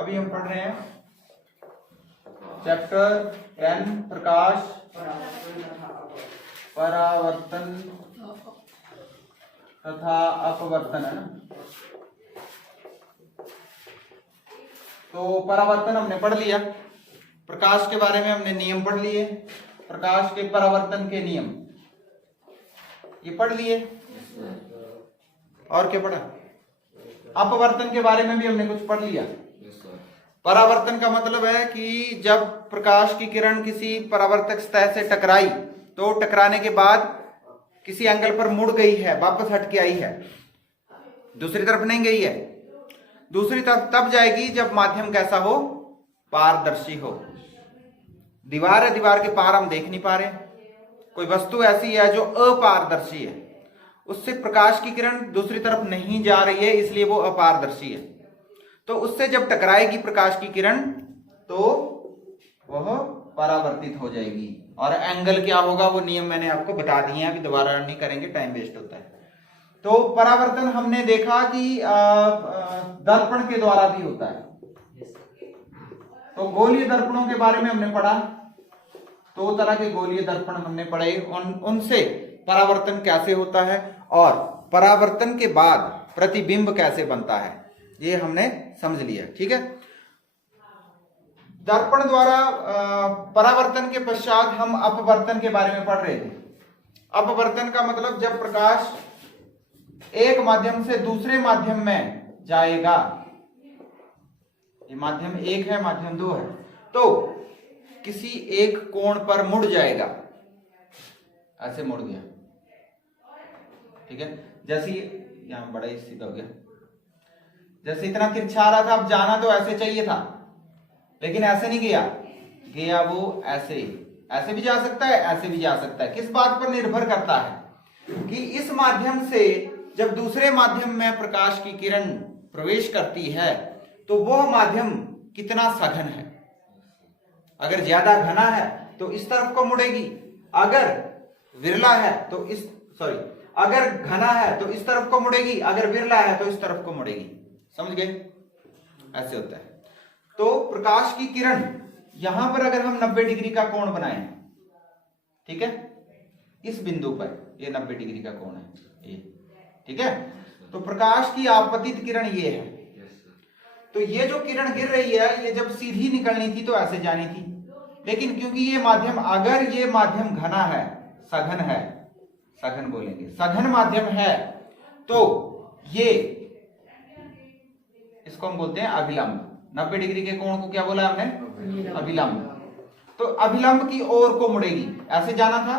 अभी हम पढ़ रहे हैं चैप्टर 10 प्रकाश परावर्तन तथा अपवर्तन, है ना। तो परावर्तन हमने पढ़ लिया, प्रकाश के बारे में हमने नियम पढ़ लिए, प्रकाश के परावर्तन के नियम ये पढ़ लिए। और क्या पढ़ा? अपवर्तन के बारे में भी हमने कुछ पढ़ लिया। परावर्तन का मतलब है कि जब प्रकाश की किरण किसी परावर्तक सतह से टकराई तो टकराने के बाद किसी एंगल पर मुड़ गई है, वापस हट के आई है, दूसरी तरफ नहीं गई है। दूसरी तरफ तब जाएगी जब माध्यम कैसा हो? पारदर्शी हो। दीवार है, दीवार के पार हम देख नहीं पा रहे, कोई वस्तु ऐसी है जो अपारदर्शी है, उससे प्रकाश की किरण दूसरी तरफ नहीं जा रही है, इसलिए वो अपारदर्शी है। तो उससे जब टकराएगी प्रकाश की किरण तो वह परावर्तित हो जाएगी। और एंगल क्या होगा वो नियम मैंने आपको बता दिए हैं, अभी दोबारा नहीं करेंगे, टाइम वेस्ट होता है। तो परावर्तन हमने देखा कि दर्पण के द्वारा भी होता है। तो गोलीय दर्पणों के बारे में हमने पढ़ा, 2 तरह के गोलीय दर्पण हमने पढ़े, उनसे परावर्तन कैसे होता है और परावर्तन के बाद प्रतिबिंब कैसे बनता है, ये हमने समझ लिया। ठीक है। दर्पण द्वारा परावर्तन के पश्चात हम अपवर्तन के बारे में पढ़ रहे थे। अपवर्तन का मतलब जब प्रकाश एक माध्यम से दूसरे माध्यम में जाएगा, ये माध्यम 1 है, माध्यम 2 है, तो किसी एक कोण पर मुड़ जाएगा, ऐसे मुड़ गया। ठीक है। जैसे यहां बड़ा ही सीधा हो गया, जैसे इतना तिरछा आ रहा था, अब जाना तो ऐसे चाहिए था, लेकिन ऐसे नहीं गया वो ऐसे भी जा सकता है, ऐसे भी जा सकता है। किस बात पर निर्भर करता है कि इस माध्यम से जब दूसरे माध्यम में प्रकाश की किरण प्रवेश करती है तो वह माध्यम कितना सघन है। अगर ज्यादा घना है तो इस तरफ को मुड़ेगी, अगर विरला है तो अगर घना है तो इस तरफ को मुड़ेगी, अगर विरला है तो इस तरफ को मुड़ेगी। समझ गए? ऐसे होता है। तो प्रकाश की किरण यहां पर अगर हम 90 डिग्री का कोण बनाएं, ठीक है, इस बिंदु पर ये 90 डिग्री का कोण है ये, ठीक है। तो प्रकाश की आपतित किरण ये है। तो ये जो किरण गिर रही है, ये जब सीधी निकलनी थी तो ऐसे जानी थी, लेकिन क्योंकि ये माध्यम, अगर ये माध्यम घना है, सघन है, सघन बोलेंगे, सघन माध्यम है, तो ये इसको हम बोलते हैं अभिलंब। 90 डिग्री के कोण को क्या बोला हमने? अभिलंब। तो अभिलंब की ओर को मुड़ेगी, ऐसे जाना था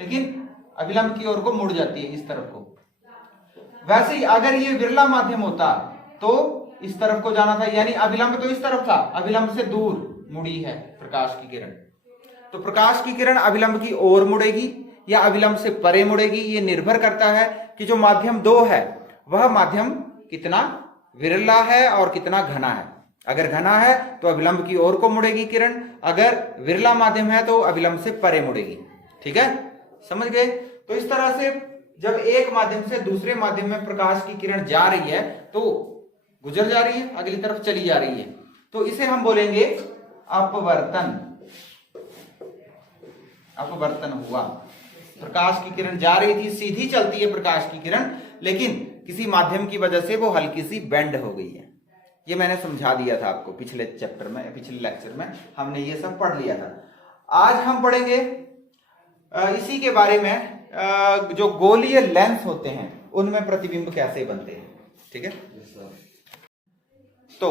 लेकिन अभिलंब की ओर को मुड़ जाती है, इस तरफ को। वैसे ही अगर ये विरला माध्यम होता तो इस तरफ को जाना था, यानी अभिलंब तो इस तरफ था, अभिलंब से दूर मुड़ी है प्रकाश की किरण। तो प्रकाश की किरण अभिलंब की ओर मुड़ेगी या अभिलंब से परे मुड़ेगी, ये निर्भर करता है कि जो माध्यम 2 है वह माध्यम कितना विरला है और कितना घना है। अगर घना है तो अभिलंब की ओर को मुड़ेगी किरण, अगर विरला माध्यम है तो अभिलंब से परे मुड़ेगी। ठीक है, समझ गए? तो इस तरह से जब एक माध्यम से दूसरे माध्यम में प्रकाश की किरण जा रही है तो गुजर जा रही है, अगली तरफ चली जा रही है, तो इसे हम बोलेंगे अपवर्तन। अपवर्तन हुआ। प्रकाश की किरण जा रही थी, सीधी चलती है प्रकाश की किरण, लेकिन किसी माध्यम की वजह से वो हल्की सी बेंड हो गई है। ये मैंने समझा दिया था आपको पिछले चैप्टर में, पिछले लेक्चर में हमने ये सब पढ़ लिया था। आज हम पढ़ेंगे इसी के बारे में, जो गोलीय लेंस होते हैं उनमें प्रतिबिंब कैसे बनते हैं। ठीक है। तो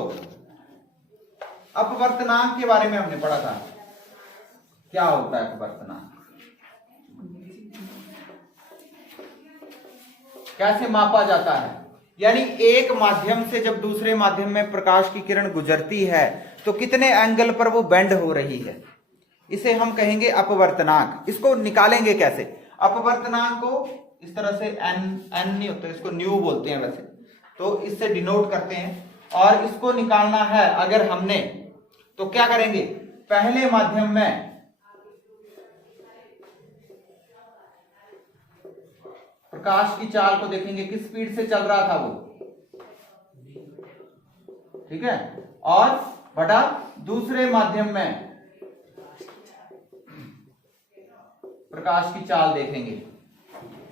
अपवर्तनांक के बारे में हमने पढ़ा था। क्या होता है अपवर्तनांक? कैसे मापा जाता है? यानी एक माध्यम से जब दूसरे माध्यम में प्रकाश की किरण गुजरती है तो कितने एंगल पर वो बेंड हो रही है, इसे हम कहेंगे अपवर्तनांक। इसको निकालेंगे कैसे? अपवर्तनांक को इस तरह से एन नहीं होता, इसको न्यू बोलते हैं वैसे, तो इससे डिनोट करते हैं। और इसको निकालना है अगर हमने, तो क्या करेंगे? पहले माध्यम में प्रकाश की चाल को देखेंगे, किस स्पीड से चल रहा था वो, ठीक है, और बटा दूसरे माध्यम में प्रकाश की चाल देखेंगे,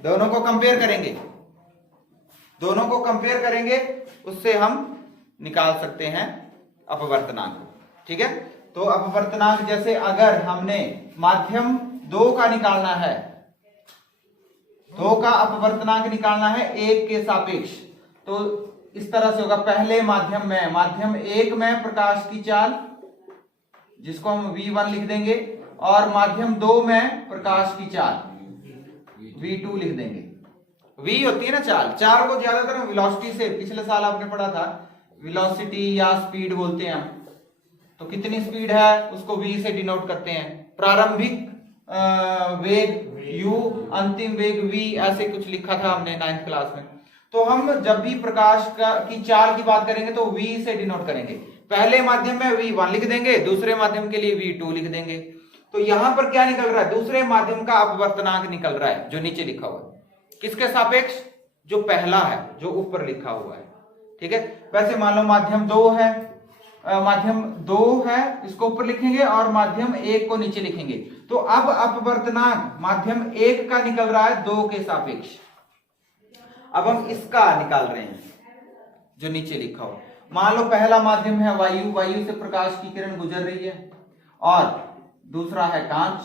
दोनों को कंपेयर करेंगे, दोनों को कंपेयर करेंगे, उससे हम निकाल सकते हैं अपवर्तनांक। ठीक है, तो अपवर्तनांक जैसे अगर हमने माध्यम 2 का निकालना है, 2 का अपवर्तनांक निकालना है 1 के सापेक्ष, तो इस तरह से होगा। पहले माध्यम में, माध्यम 1 में प्रकाश की चाल जिसको हम V1 लिख देंगे, और माध्यम 2 में प्रकाश की चाल V2 लिख देंगे। V होती है ना चाल, चाल को ज्यादातर वेलोसिटी से, पिछले साल आपने पढ़ा था वेलोसिटी या स्पीड बोलते हैं हम, तो कितनी स्पीड है उसको V से डिनोट करते हैं। प्रारंभिक वेग u, अंतिम वेग v, ऐसे कुछ लिखा था हमने 9th क्लास में। तो हम जब भी प्रकाश की चाल की बात करेंगे तो v से डिनोट करेंगे। पहले माध्यम में V1 लिख देंगे, दूसरे माध्यम के लिए V2 लिख देंगे। तो यहां पर क्या निकल रहा है, दूसरे माध्यम का अपवर्तनांक निकल रहा है जो नीचे लिखा हुआ है, किसके सापेक्ष, जो पहला है जो ऊपर लिखा हुआ है। ठीक है, वैसे मान लो माध्यम 2 है, माध्यम 2 है इसको ऊपर लिखेंगे और माध्यम 1 को नीचे लिखेंगे। तो अब अपवर्तनांक माध्यम 1 का निकल रहा है 2 के सापेक्ष। अब हम इसका निकाल रहे हैं जो नीचे लिखा हो। मान लो पहला माध्यम है वायु, वायु से प्रकाश की किरण गुजर रही है, और दूसरा है कांच।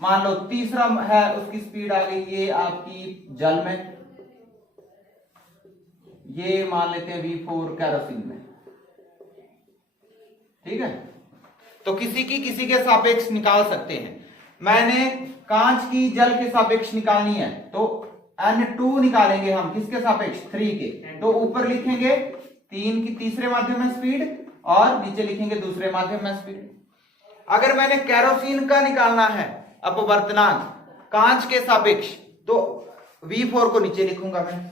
मान लो तीसरा है, उसकी स्पीड आ गई ये आपकी जल में, ये मान लेते हैं V4 केरोसिन में। ठीक है, तो किसी के सापेक्ष निकाल सकते हैं। मैंने कांच की जल के सापेक्ष निकालनी है, तो N2 निकालेंगे हम किसके सापेक्ष, 3 के। तो ऊपर लिखेंगे 3 की तीसरे माध्यम में स्पीड, और नीचे लिखेंगे दूसरे माध्यम में स्पीड। अगर मैंने केरोसिन का निकालना है अपवर्तनांक कांच के सापेक्ष, तो V4 को नीचे लिखूंगा मैं,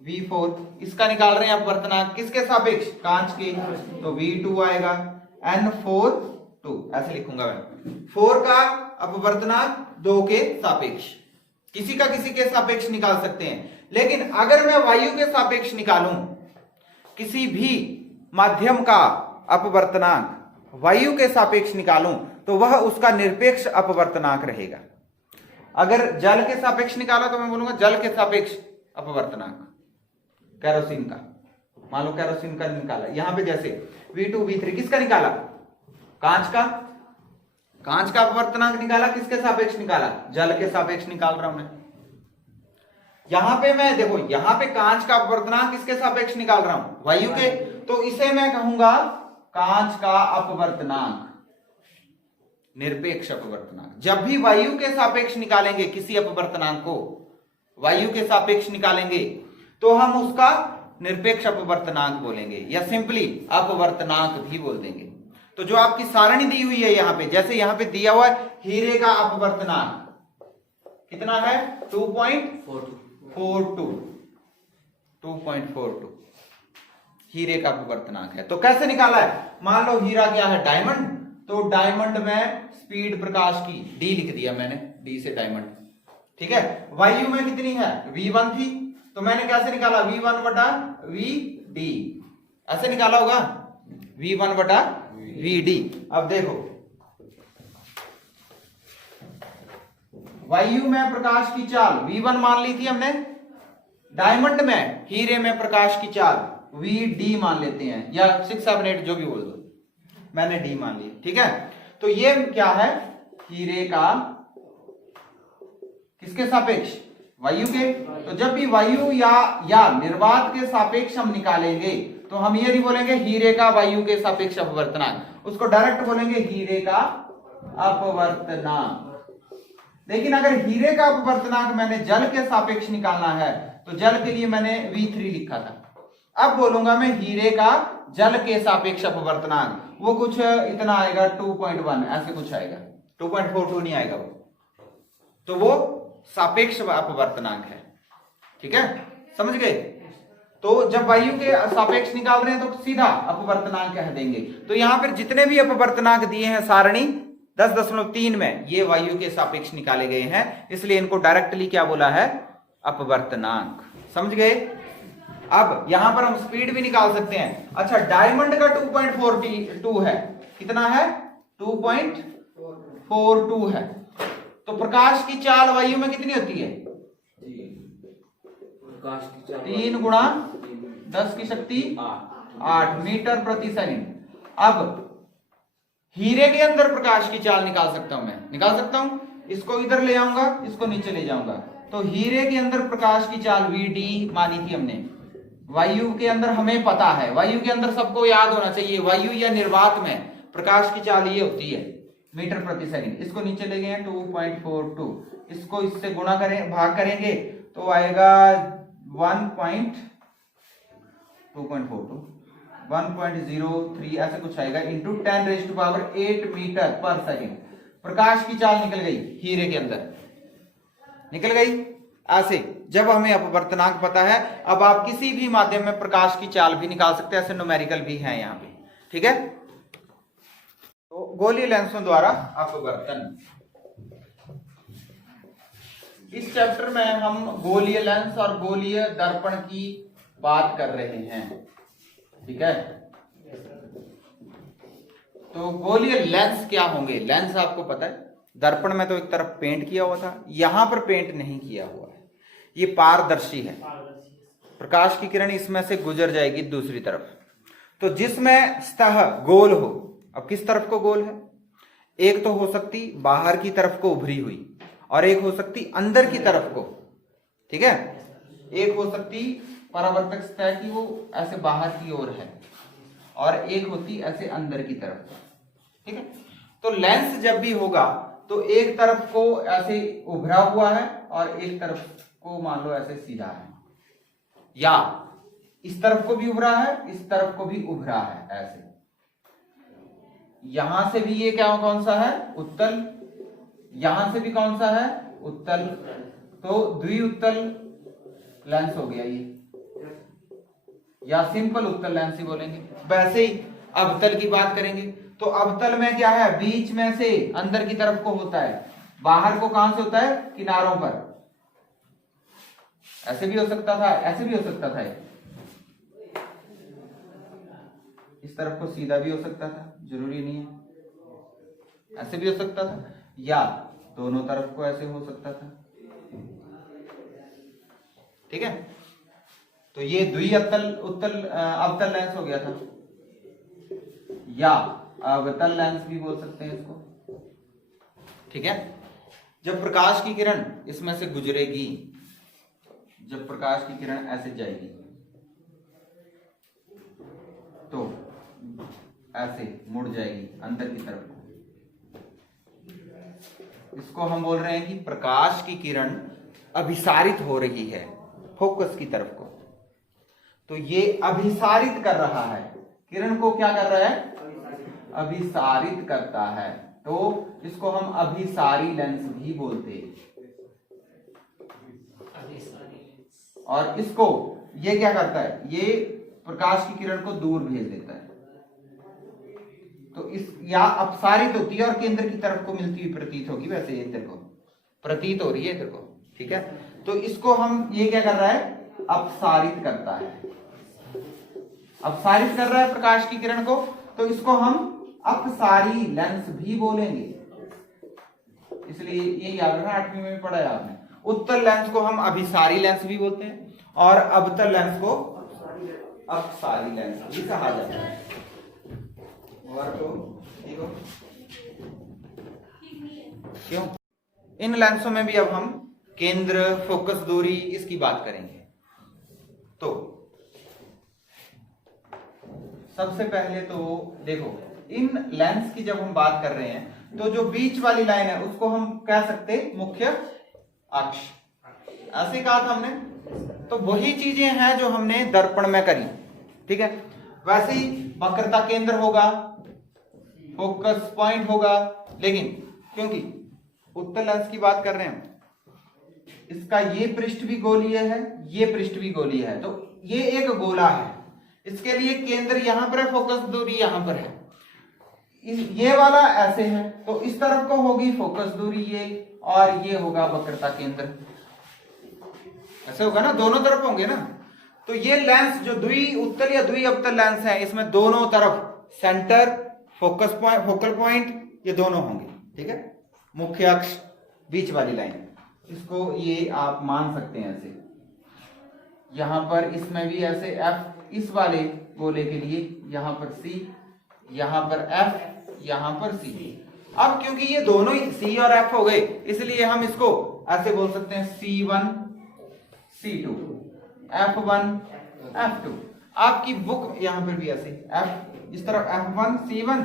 V4 इसका निकाल रहे हैं अपवर्तनांक किसके सापेक्ष, कांच के, तो V2 आएगा, N4 2 ऐसे लिखूंगा मैं। 4 का अपवर्तनांक 2 के सापेक्ष, किसी के सापेक्ष निकाल सकते हैं। लेकिन अगर मैं वायु के सापेक्ष निकालूं, किसी भी माध्यम का अपवर्तनांक वायु के सापेक्ष निकालूं, तो वह उसका निरपेक्ष अपवर्तनांक रहेगा। अगर जल के सापेक्ष निकाला तो मैं बोलूंगा जल के सापेक्ष अपवर्तनांक केरोसिन का। मान लो केरोसिन का निकाला, यहां पे जैसे V2 V3 किसका निकाला, कांच का, कांच का अपवर्तनांक निकाला, किसके सापेक्ष निकाला, जल के सापेक्ष निकाल रहा हूं मैं। यहां पे मैं देखो, यहां पे कांच का अपवर्तनांक किसके सापेक्ष निकाल रहा हूं, वायु के, तो इसे मैं कहूंगा कांच का अपवर्तनांक, निरपेक्ष अपवर्तनांक। जब भी वायु के सापेक्ष निकालेंगे किसी अपवर्तनांक को, वायु के सापेक्ष निकालेंगे, तो हम उसका निरपेक्ष अपवर्तनांक बोलेंगे, या सिंपली अपवर्तनांक भी बोल देंगे। तो जो आपकी सारणी दी हुई है यहां पे, जैसे यहां पे दिया हुआ है हीरे का अपवर्तनांक कितना है, 2.42 हीरे का अपवर्तनांक है। तो कैसे निकाला है, मान लो हीरा क्या है, डायमंड, तो डायमंड में स्पीड प्रकाश की D लिख दिया मैंने, D से डायमंड। ठीक है, वायु में कितनी है, V1 थी, तो मैंने कैसे निकाला, V1 बटा VD, ऐसे निकाला होगा, V1 बटा VD। अब देखो वायु में प्रकाश की चाल V1 मान ली थी हमने, डायमंड में हीरे में प्रकाश की चाल VD मान लेते हैं, या 6 7 8 जो भी बोल दो, मैंने D मान ली। ठीक है, तो ये क्या है, हीरे का किसके सापेक्ष, वायु के। तो जब भी वायु या निर्वात के सापेक्ष हम निकालेंगे, तो हम ये नहीं बोलेंगे हीरे का वायु के सापेक्ष अपवर्तनांक, उसको डायरेक्ट बोलेंगे हीरे का अपवर्तनांक। लेकिन अगर हीरे का अपवर्तनांक मैंने जल के सापेक्ष निकालना है, तो जल के लिए मैंने V3 लिखा था, अब बोलूंगा मैं हीरे का जल के सापेक्ष अपवर्तनांक, वो कुछ इतना आएगा 2.1, ऐसे कुछ आएगा, 2.42 नहीं आएगा वो, तो वो सापेक्ष अपवर्तनांक है। ठीक है, समझ गए। तो जब वायु के सापेक्ष निकाल रहे हैं तो सीधा अपवर्तनांक कह देंगे। तो यहां पर जितने भी अपवर्तनांक दिए हैं सारणी 10.3 में, ये वायु के सापेक्ष निकाले गए हैं, इसलिए इनको डायरेक्टली क्या बोला है, अपवर्तनांक। समझ गए। अब यहां पर हम स्पीड भी निकाल सकते हैं। अच्छा, डायमंड का 2.42 है, कितना है? 2.42 है। तो प्रकाश की चाल वायु में कितनी होती है? 3 गुणा 10 की शक्ति 8 मीटर प्रति सेकंड। अब हीरे के अंदर प्रकाश की चाल निकाल सकता हूं, मैं निकाल सकता हूं। इसको इधर ले आऊंगा, इसको नीचे ले जाऊंगा, तो हीरे के अंदर प्रकाश की चाल Vd मानी थी हमने। वायु के अंदर हमें पता है, वायु के अंदर सबको याद होना चाहिए, वायु या निर्वात में प्रकाश की चाल ये होती है मीटर प्रति सेकंड। इसको नीचे ले गए 2.42, इसको इससे गुणा करें, भाग करेंगे तो आएगा 1.03 ऐसे कुछ आएगा, इंटू 10⁸ मीटर पर सेकंड। प्रकाश की चाल निकल गई, हीरे के अंदर निकल गई। ऐसे जब हमें अपवर्तनांक पता है, अब आप किसी भी माध्यम में प्रकाश की चाल भी निकाल सकते हैं, ऐसे न्यूमेरिकल भी है यहाँ पे, ठीक है। तो गोलीय लेंसों द्वारा अपवर्तन, इस चैप्टर में हम गोलीय लेंस और गोलीय दर्पण की बात कर रहे हैं, ठीक है। तो गोलीय लेंस क्या होंगे? लेंस आपको पता है, दर्पण में तो एक तरफ पेंट किया हुआ था, यहां पर पेंट नहीं किया हुआ है, ये पारदर्शी है। प्रकाश की किरण इसमें से गुजर जाएगी दूसरी तरफ, तो जिसमें सतह गोल हो। अब किस तरफ को गोल है? एक तो हो सकती बाहर की तरफ को उभरी हुई, और एक हो सकती अंदर की तरफ को, ठीक है। एक हो सकती परावर्तक सतह की वो ऐसे बाहर की ओर है, और एक होती ऐसे अंदर की तरफ, ठीक है। तो लेंस जब भी होगा तो एक तरफ को ऐसे उभरा हुआ है और एक तरफ को मान लो ऐसे सीधा है, या इस तरफ को भी उभरा है, इस तरफ को भी उभरा है ऐसे। यहां से भी ये क्या कौन सा है? उत्तल। यहां से भी कौन सा है? उत्तल। तो द्विउत्तल लेंस हो गया ये, या सिंपल उत्तल लेंस ही बोलेंगे। वैसे ही अवतल की बात करेंगे तो अवतल में क्या है? बीच में से अंदर की तरफ को होता है, बाहर को कहां से होता है? किनारों पर। ऐसे भी हो सकता था, ऐसे भी हो सकता था, इस तरफ को सीधा भी हो सकता था, जरूरी नहीं है। ऐसे भी हो सकता था, या दोनों तरफ को ऐसे हो सकता था, ठीक है। तो ये द्विअवतल उत्तल अवतल लेंस हो गया था, या अवतल लेंस भी बोल सकते हैं इसको, ठीक है। जब प्रकाश की किरण इसमें से गुजरेगी, जब प्रकाश की किरण ऐसे जाएगी तो ऐसे मुड़ जाएगी अंदर की तरफ को, इसको हम बोल रहे हैं कि प्रकाश की किरण अभिसारित हो रही है फोकस की तरफ को। तो ये अभिसारित कर रहा है, किरण को क्या कर रहा है? अभिसारित करता है, तो इसको हम अभिसारी लेंस भी बोलते हैं। और इसको ये क्या करता है? ये प्रकाश की किरण को दूर भेज देता है, तो इस या अपसारित होती है और केंद्र की तरफ को मिलती हुई प्रतीत होगी, वैसे ये इधर को प्रतीत हो रही है इधर को, ठीक है। तो इसको हम ये क्या कर रहा है? अपसारित करता है, अपसारित कर रहा है प्रकाश की किरण को, तो इसको हम अपसारी लेंस भी बोलेंगे। इसलिए ये याद रखना, 8वीं में पढ़ा है आपने। उत्तल लेंस को हम अभिसारी लेंस भी बोलते हैं, और अवतल लेंस को अपसारी लेंस भी कहा जाता है। क्यों? इन लेंसों में भी अब हम केंद्र, फोकस दूरी, इसकी बात करेंगे। तो सबसे पहले तो देखो, इन लेंस की जब हम बात कर रहे हैं तो जो बीच वाली लाइन है उसको हम कह सकते मुख्य अक्ष, ऐसे कहा था हमने। तो वही चीजें हैं जो हमने दर्पण में करी, ठीक है। वैसे ही वक्रता केंद्र होगा, फोकस पॉइंट होगा, लेकिन क्योंकि उत्तल लेंस की बात कर रहे हैं, इसका ये पृष्ठ भी गोलीय है, ये पृष्ठ भी गोलीय है, तो ये एक गोला है, इसके लिए केंद्र यहां पर है, फोकस दूरी यहां पर है। ये वाला ऐसे है, तो इस तरफ को होगी फोकस दूरी ये, और ये होगा वक्रता केंद्र, ऐसे होगा ना, दोनों तरफ होंगे ना। तो ये लेंस जो द्वि उत्तल या द्वि अवतल लेंस है, इसमें दोनों तरफ centre, focus point, focal point ये दोनों होंगे। ठीक है, मुख्य अक्ष, बीच वाली लाइन, इसको ये आप मान सकते हैं ऐसे। यहां पर इसमें भी ऐसे एफ, इस वाले गोले के लिए यहां पर सी, यहां पर एफ, यहां पर सी। अब क्योंकि ये दोनों ही सी और एफ हो गए, इसलिए हम इसको ऐसे बोल सकते हैं C1 C2, F1 F2। आपकी बुक यहां पर भी ऐसे F, इस तरह F1 C1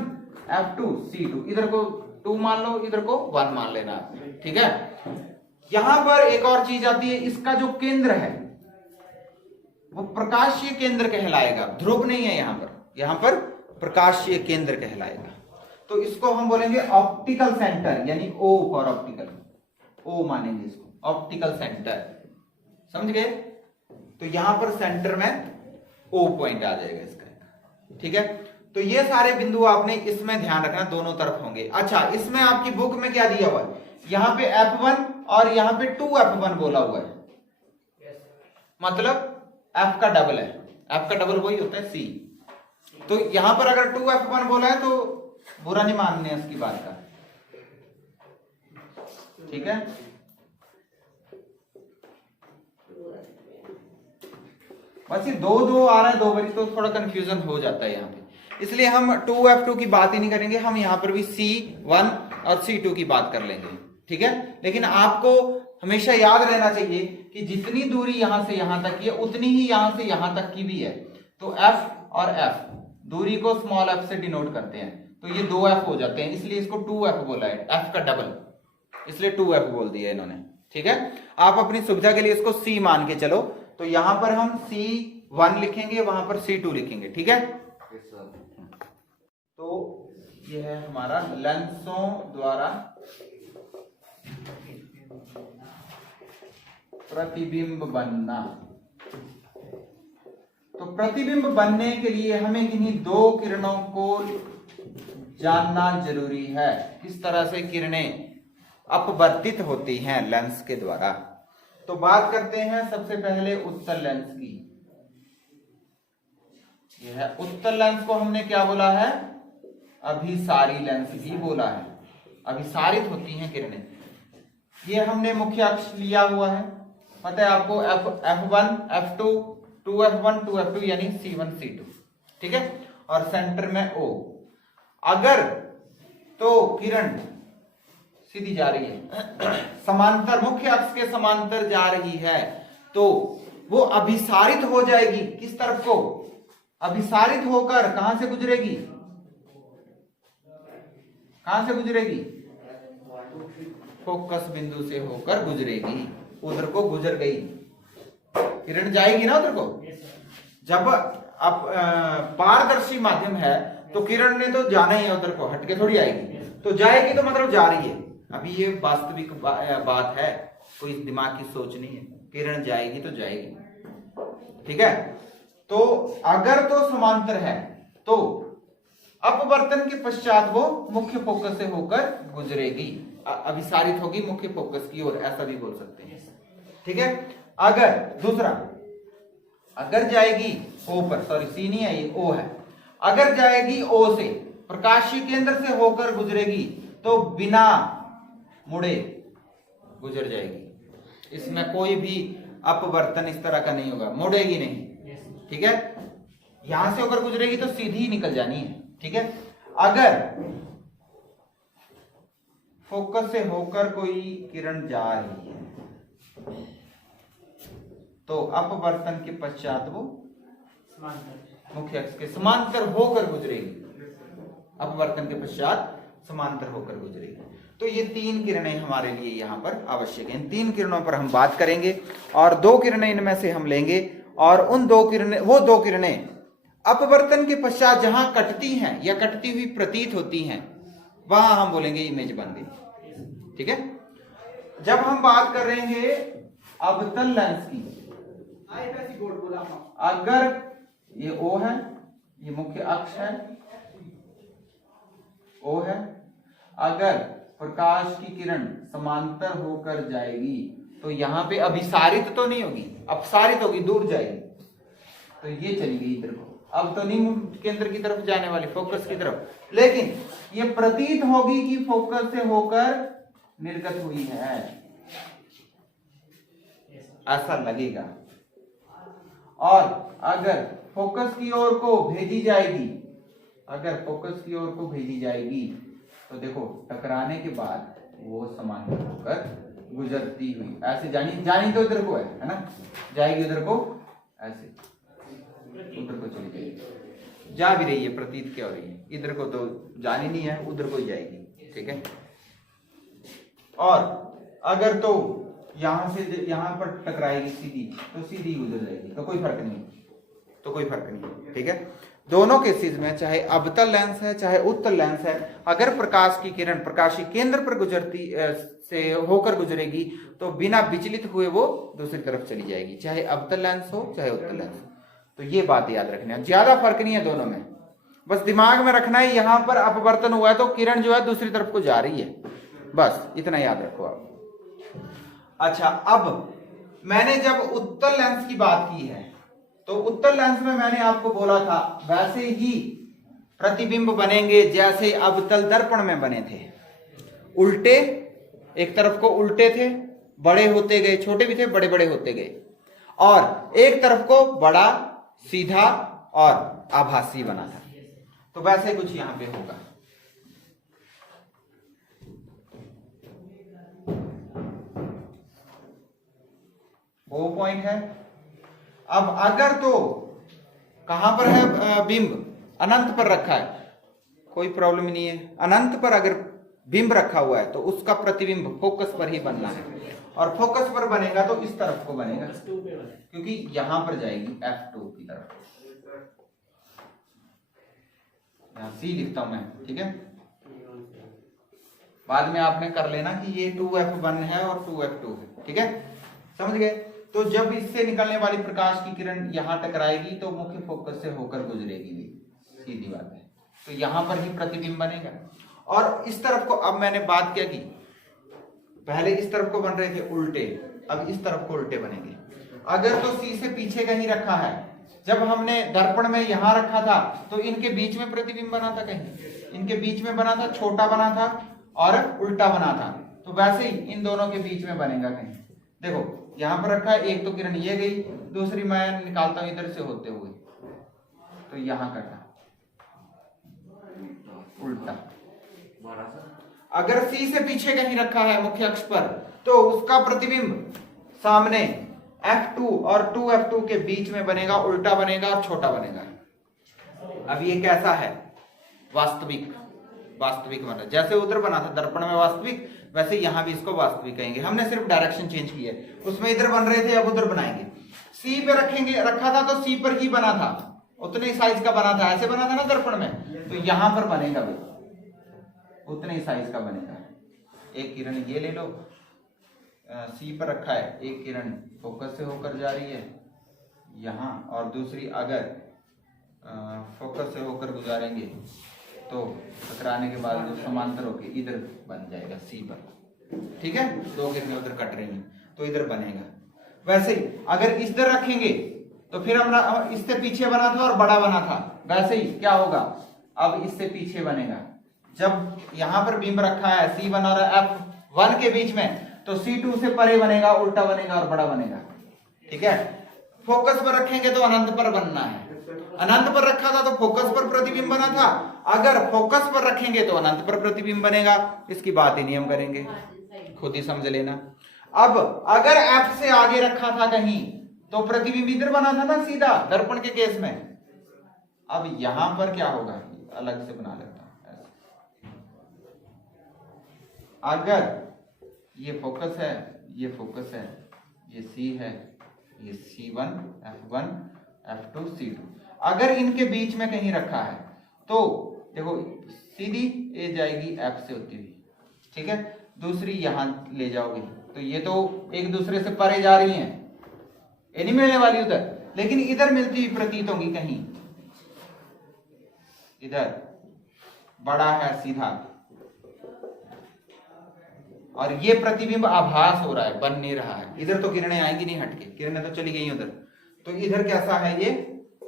F2 C2, इधर को 2 मान लो, इधर को 1 मान लेना। ठीक है, यहां पर एक और चीज आती है, इसका जो केंद्र है वो प्रकाशीय केंद्र कहलाएगा, ध्रुव नहीं है यहां पर प्रकाशीय केंद्र कहलाएगा। तो इसको हम बोलेंगे ऑप्टिकल सेंटर, यानी O फॉर ऑप्टिकल, O मानेंगे इसको, ऑप्टिकल सेंटर। समझ गए? तो यहां पर सेंटर में O पॉइंट आ जाएगा इसका। ठीक है, तो ये सारे बिंदु आपने इसमें ध्यान रखना, दोनों तरफ होंगे। अच्छा, इसमें आपकी बुक में क्या दिया हुआ है, यहां पे F1 और यहां पे 2F1 बोला हुआ है, मतलब F का डबल है, F का डबल वही होता है C। तो यहां पर अगर 2F1 बोला है तो बुरा नहीं मानने उसकी बात का। ठीक है, बस ये 2 आ रहा है 2 बारी, तो थोड़ा कंफ्यूजन हो जाता है यहाँ पे, इसलिए हम 2F2 की बात ही नहीं करेंगे, हम यहाँ पर भी C1 और C2 की बात कर लेंगे। ठीक है, लेकिन आपको हमेशा याद रहना चाहिए कि जितनी दूरी यहां से यहां तक की है, उतनी ही यहां से यहां तक की भी है। तो F और F दूरी को स्मॉल f से डिनोट करते हैं, तो ये 2F हो जाते हैं, इसलिए इसको 2F बोला है, F का डबल, इसलिए 2F बोल दिया इन्होंने। ठीक है, आप अपनी सुविधा के लिए इसको C मान के चलो, तो यहां पर हम C1 लिखेंगे, वहां पर C2 लिखेंगे। ठीक है, तो यह है हमारा लेंसों द्वारा प्रतिबिंब बनना। तो प्रतिबिंब बनने के लिए हमें किन्हीं 2 किरणों को जानना जरूरी है, किस तरह से किरणें अपवर्तित होती हैं लेंस के द्वारा। तो बात करते हैं सबसे पहले उत्तल लेंस की। यह है उत्तल लेंस, को हमने क्या बोला है, अभिसारी लेंस भी बोला है, अभिसारित होती हैं किरणें। ये हमने मुख्य अक्ष लिया हुआ है, पता है आपको, F1 F2 2F1 2F2 यानी C1 C2। ठीक है, और सेंटर में O। अगर तो किरण सीधी जा रही है, समांतर, मुख्य अक्ष के समांतर जा रही है, तो वो अभिसारित हो जाएगी, किस तरफ को, अभिसारित होकर कहां से गुजरेगी, कहां से गुजरेगी, फोकस बिंदु से होकर गुजरेगी, उधर को गुजर गई, किरण जाएगी ना उधर को। जब आप पारदर्शी माध्यम है तो किरण ने तो जाना ही है उधर को, हटके थोड़ी आएगी, तो जाएगी तो मतलब जा रही है। अभी ये वास्तविक बात है, कोई दिमाग की सोच नहीं है, किरण जाएगी तो जाएगी। ठीक है, तो अगर तो समांतर है तो अपवर्तन के पश्चात वो मुख्य फोकस से होकर गुजरेगी, अभिसारित होगी मुख्य फोकस की ओर, ऐसा भी बोल सकते हैं। ठीक है, अगर दूसरा, अगर जाएगी O पर, सॉरी C नहीं है, ये O है, अगर जाएगी O से, प्रकाशीय केंद्र से होकर गुजरेगी, तो बिना मुड़े गुजर जाएगी, इसमें कोई भी अपवर्तन इस तरह का नहीं होगा, मुड़ेगी नहीं। ठीक है, यहां से होकर गुजरेगी तो सीधी निकल जानी है। ठीक है, अगर फोकस से होकर कोई किरण जा रही है तो अपवर्तन के पश्चात वो मुख्य अक्ष के समांतर होकर गुजरेगी, अपवर्तन के पश्चात समांतर होकर गुजरेगी। तो ये 3 किरणें हमारे लिए यहाँ पर आवश्यक हैं, इन 3 किरणों पर हम बात करेंगे, और 2 किरणें इनमें से हम लेंगे, और उन 2 किरणें, वो 2 किरणें अपवर्तन के पश्चात जहां कटती हैं या कटती हुई प्रतीत होती हैं, वहां हम बोलेंगे इमेज बन गई। ठीक है, जब हम बात करेंगे अवतल लेंस की, अगर ये O है, ये मुख्य अक्ष है, O है, अगर प्रकाश की किरण समांतर होकर जाएगी तो यहां पे अभिसारित तो नहीं होगी, अपसारित होगी, दूर जाएगी। तो ये चली गई इधर को। अब तो नहीं केंद्र की तरफ जाने वाली, फोकस की तरफ, लेकिन ये प्रतीत होगी कि फोकस से होकर निर्गत हुई है, ऐसा लगेगा। और अगर फोकस की ओर को भेजी जाएगी, अगर फोकस की ओर को भेजी जाएगी तो देखो टकराने के बाद वो समांतर होकर गुजरती हुई ऐसे जानी तो इधर को है ना, जाएगी उधर को, ऐसे उधर को चली जाएगी, जा भी रही है, प्रतीत क्या हो रही है, इधर को तो जानी नहीं है, उधर को ही जाएगी, ठीक है। और अगर तो यहां से यहां पर टकराएगी सीधी, तो सीधी गुजर जाएगी, तो कोई फर्क नहीं, तो कोई फर्क नहीं, ठीक है। दोनों केसेस में चाहे अवतल लेंस है चाहे उत्तल लेंस है, अगर प्रकाश की किरण प्रकाशीय केंद्र पर गुजरती से होकर गुजरेगी तो बिना विचलित हुए वो दूसरी तरफ चली जाएगी, चाहे अवतल लेंस हो चाहे उत्तल लेंस हो। तो ये बात याद रखनी है, ज्यादा फर्क नहीं है दोनों में, बस दिमाग में रखना है यहां पर अपवर्तन हुआ है तो किरण जो है दूसरी तरफ को जा रही है, बस इतना याद रखो आप। अच्छा, अब मैंने जब उत्तल लेंस की बात की है तो उत्तल लेंस में मैंने आपको बोला था वैसे ही प्रतिबिंब बनेंगे जैसे अवतल दर्पण में बने थे, उल्टे, एक तरफ को उल्टे थे, बड़े होते गए, छोटे भी थे, बड़े बड़े होते गए, और एक तरफ को बड़ा, सीधा और आभासी बना था। तो वैसे कुछ यहां पे होगा। वो पॉइंट है। अब अगर तो कहां पर है बिंब, अनंत पर रखा है, कोई प्रॉब्लम नहीं है, अनंत पर अगर बिंब रखा हुआ है तो उसका प्रतिबिंब फोकस पर ही बनना है, और फोकस पर बनेगा तो इस तरफ को बनेगा, क्योंकि यहां पर जाएगी F2 की तरफ, यहां C लिखता हूं मैं, ठीक है। बाद में आपने कर लेना कि ये 2F1 है और 2F2 है, ठीक है, समझ गए। तो जब इससे निकलने वाली प्रकाश की किरण यहां टकराएगी तो मुख्य फोकस से होकर गुजरेगी, सीधी बात है, तो यहां पर ही प्रतिबिंब बनेगा। और इस तरफ को, अब मैंने बात क्या की, पहले इस तरफ को बन रहे थे उल्टे, अब इस तरफ को उल्टे बनेंगे। अगर तो C से पीछे कहीं रखा है, जब हमने दर्पण में यहां रखा था तो इनके बीच में प्रतिबिंब बना था, कहीं इनके बीच में बना था, छोटा बना था और उल्टा बना था, तो वैसे ही इन दोनों के बीच में बनेगा कहीं। देखो यहां पर रखा है, एक तो किरण ये गई, दूसरी मैं निकालता हूं इधर से होते हुए, तो यहां करना उल्टा। अगर C से पीछे कहीं रखा है मुख्य अक्ष पर तो उसका प्रतिबिंब सामने F2 और 2F2 के बीच में बनेगा, उल्टा बनेगा और छोटा बनेगा। अब ये कैसा है, वास्तविक, वास्तविक बना, जैसे उधर बना था दर्पण में वास्तविक, वैसे यहां भी इसको वास्तविक कहेंगे, हमने सिर्फ डायरेक्शन चेंज की है, उसमें इधर बन रहे थे अब उधर बनाएंगे। C पे रखेंगे, रखा था तो C पर ही बना था, उतने ही साइज का बना था, ऐसे बना था ना दर्पण में, तो यहां पर बनेगा भी उतने ही साइज का बनेगा। एक किरण ये ले लो, C पर रखा है, एक किरण फोकस से होकर जा रही है यहां, और दूसरी अगर फोकस से होकर गुजारेंगे तो टकराने के बाद जो समांतर होकर इधर बन जाएगा C पर, ठीक है, दो किरणें उधर कट रही हैं तो इधर बनेगा। वैसे ही अगर इधर रखेंगे तो फिर हम इससे पीछे बना था और बड़ा बना था, वैसे ही क्या होगा, अब इससे पीछे बनेगा। जब यहां पर बिंब रखा है C1 और F1 के बीच में, तो C2 से परे बनेगा, उल्टा बनेगा और बड़ा बनेगा, ठीक है। फोकस पर रखेंगे तो अनंत पर बनना है, अनंत पर रखा था तो फोकस पर प्रतिबिंब बना था, अगर फोकस पर रखेंगे तो अनंत पर प्रतिबिंब बनेगा, इसकी बात ही नहीं हम करेंगे, खुद ही समझ लेना। अब अगर F से आगे रखा था कहीं तो प्रतिबिंब इधर बना था ना सीधा दर्पण के केस में, अब यहां पर क्या होगा, अलग से बना लेता हूं, अगर ये फोकस है, ये फोकस है, ये C है, ये C1 F1 F2 C2, अगर इनके बीच में कहीं रखा है तो देखो सीधी ये जाएगी F से होती हुई, ठीक है, दूसरी यहां ले जाओगे तो ये तो एक दूसरे से परे जा रही हैं, ये नहीं मिलने वाली उधर, लेकिन इधर मिलती हुई प्रतीत होंगी कहीं, इधर बड़ा है सीधा, और ये प्रतिबिंब आभास हो रहा है, बन नहीं रहा है, इधर तो किरणें आएंगी नहीं हटके, किरणें तो चली गई उधर, तो इधर कैसा है, ये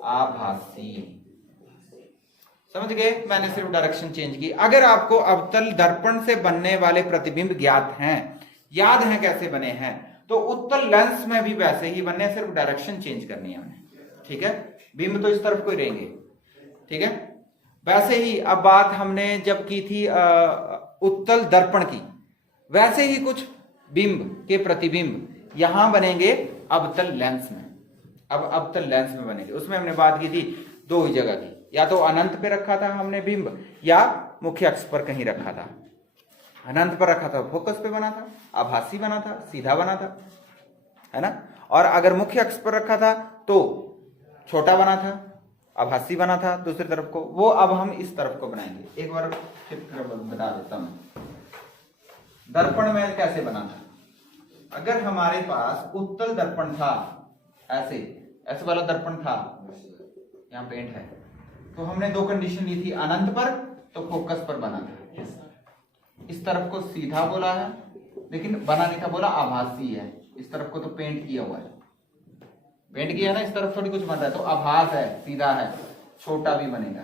आभासी। समझ गए? मैंने सिर्फ डायरेक्शन चेंज की। अगर आपको अवतल दर्पण से बनने वाले प्रतिबिंब ज्ञात हैं, याद हैं कैसे बने हैं, तो उत्तल लेंस में भी वैसे ही बनने, सिर्फ डायरेक्शन चेंज करनी है हमें। ठीक है, बिंब तो इस तरफ को ही रहेंगे। ठीक है, वैसे ही अब बात हमने जब की थी उत्तल दर्पण की, वैसे ही कुछ बिंब के प्रतिबिंब यहां बनेंगे अवतल लेंस में। अब अवतल लेंस में बनेंगे, उसमें हमने बात की थी दो ही जगह की, या तो अनंत पे रखा था हमने बिंब, या मुख्य अक्ष पर कहीं रखा था। अनंत पर रखा था फोकस पे बना था, आभासी बना था, सीधा बना था, है ना। और अगर मुख्य अक्ष पर रखा था तो छोटा बना था, आभासी बना था दूसरी तरफ को। वो अब हम इस तरफ को बनाएंगे। एक बार फिर बता देता हूं दर्पण में कैसे बना था। अगर हमारे पास उत्तल दर्पण था, ऐसे ऐसे वाला दर्पण था, यहाँ पेंट है, तो हमने दो कंडीशन ली थी, अनंत पर तो फोकस पर बना था। इस तरफ को सीधा बोला है, लेकिन बना नहीं था, बोला आभासी है। इस तरफ को तो पेंट किया हुआ है, पेंट किया ना, इस तरफ थोड़ी कुछ बन रहा है, तो आभास है, सीधा है, छोटा भी बनेगा।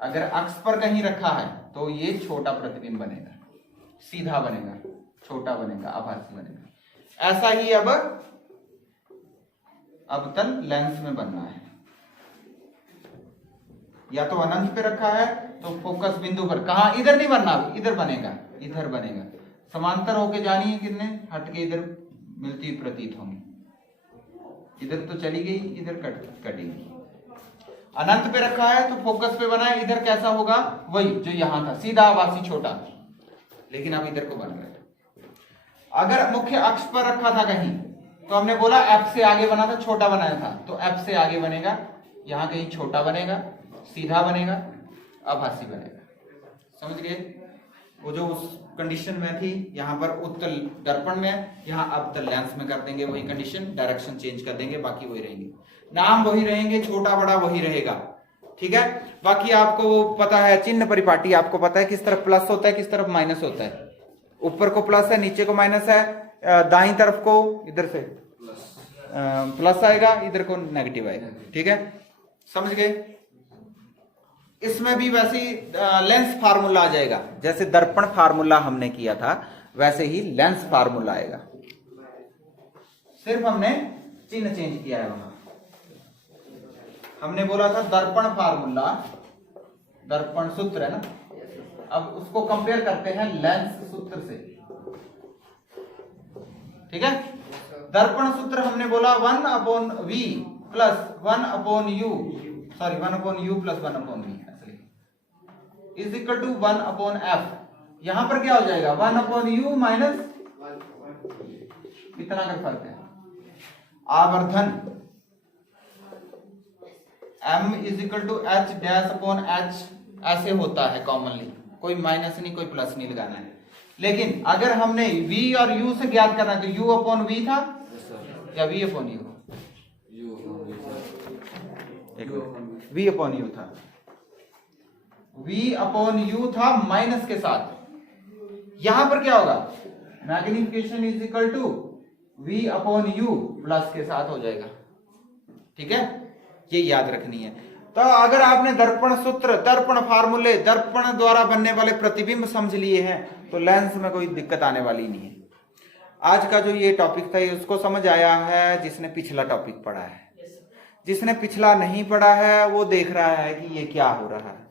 अगर अक्ष पर कहीं रखा है तो ये छोटा प्रतिबिंब बनेगा, सीधा बनेगा, छोटा बनेगा, आभासी बनेगा। ऐसा ही अब अवतल लेंस में बनना है। या तो अनंत पे रखा है तो फोकस बिंदु पर, कहा इधर नहीं बनना, इधर बनेगा, इधर बनेगा। समांतर होके जानी है, कितने हटके इधर मिलती प्रतीत होंगी। इधर तो चली गई, इधर कटेगी। अनंत पे रखा है तो फोकस पे बना है, इधर कैसा होगा, वही जो यहां था, सीधा आभासी छोटा, लेकिन अब इधर को बन रहा है। अगर मुख्य अक्ष पर रखा था कहीं, तो हमने बोला एफ से आगे बना था, छोटा बनाया था, तो एफ से आगे बनेगा, यहां कहीं छोटा बनेगा, सीधा बनेगा, आभासी बनेगा। समझ गए? वो जो उस कंडीशन में थी, यहां पर उत्तल दर्पण में, यहां अवतल लेंस में कर देंगे वही कंडीशन, डायरेक्शन चेंज कर देंगे, बाकी वही रहेंगे, नाम वही रहेंगे, छोटा बड़ा वही रहेगा। ठीक है, बाकी आपको पता है चिन्ह परिपाटी, आपको पता है किस तरफ प्लस होता है, किस तरफ माइनस होता है। ऊपर को प्लस है, नीचे को माइनस है, दाईं तरफ को इधर से प्लस आएगा, इधर को नेगेटिव आएगा। ठीक है, समझ गए? इसमें भी वैसे ही लेंस फार्मूला आ जाएगा, जैसे दर्पण फार्मूला हमने किया था, वैसे ही लेंस फार्मूला आएगा, सिर्फ हमने चिन्ह चेंज किया है। वहां हमने बोला था दर्पण फार्मूला, दर्पण सूत्र है ना, अब उसको कंपेयर करते हैं लेंस सूत्र से। ठीक है, दर्पण सूत्र हमने बोला 1/v plus 1/u, sorry 1/u plus 1/v is equal to 1/f। यहां पर क्या हो जाएगा, 1/u माइनस कितना का फर्क है, आवर्धन m is equal to h dash upon h, ऐसे होता है कॉमनली, कोई माइनस नहीं कोई प्लस नहीं लगाना है। लेकिन अगर हमने v और u से ज्ञात करना है तो u/v था या v/u, v/u था, v/u था माइनस के साथ। यहां पर क्या होगा, magnification is equal to v/u plus के साथ हो जाएगा। ठीक है, ये याद रखनी है। तो अगर आपने दर्पण सूत्र, दर्पण फार्मूले, दर्पण द्वारा बनने वाले प्रतिबिंब समझ लिए हैं तो लेंस में कोई दिक्कत आने वाली नहीं है। आज का जो ये टॉपिक था उसको समझ आया है जिसने पिछला टॉपिक पढ़ा है। जिसने पिछला नहीं पढ़ा है वो देख रहा है कि ये क्या हो रहा है,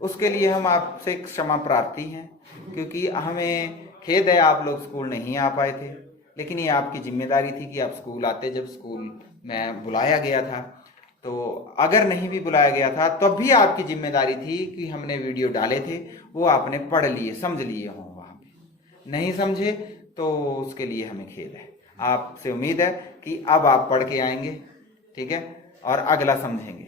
उसके लिए हम आपसे क्षमा प्रार्थी हैं, क्योंकि हमें खेद है आप लोग स्कूल नहीं आ पाए थे, लेकिन ये आपकी जिम्मेदारी थी कि आप स्कूल आते। जब स्कूल में बुलाया गया था, तो अगर नहीं भी बुलाया गया था तब भी आपकी जिम्मेदारी थी कि हमने वीडियो डाले थे वो आपने पढ़ लिए, समझ लिए हों। वहाँ पे नहीं समझे तो उसके लिए हमें खेद है। आपसे उम्मीद है कि अब आप पढ़ के आएंगे, ठीक है, और अगला समझेंगे।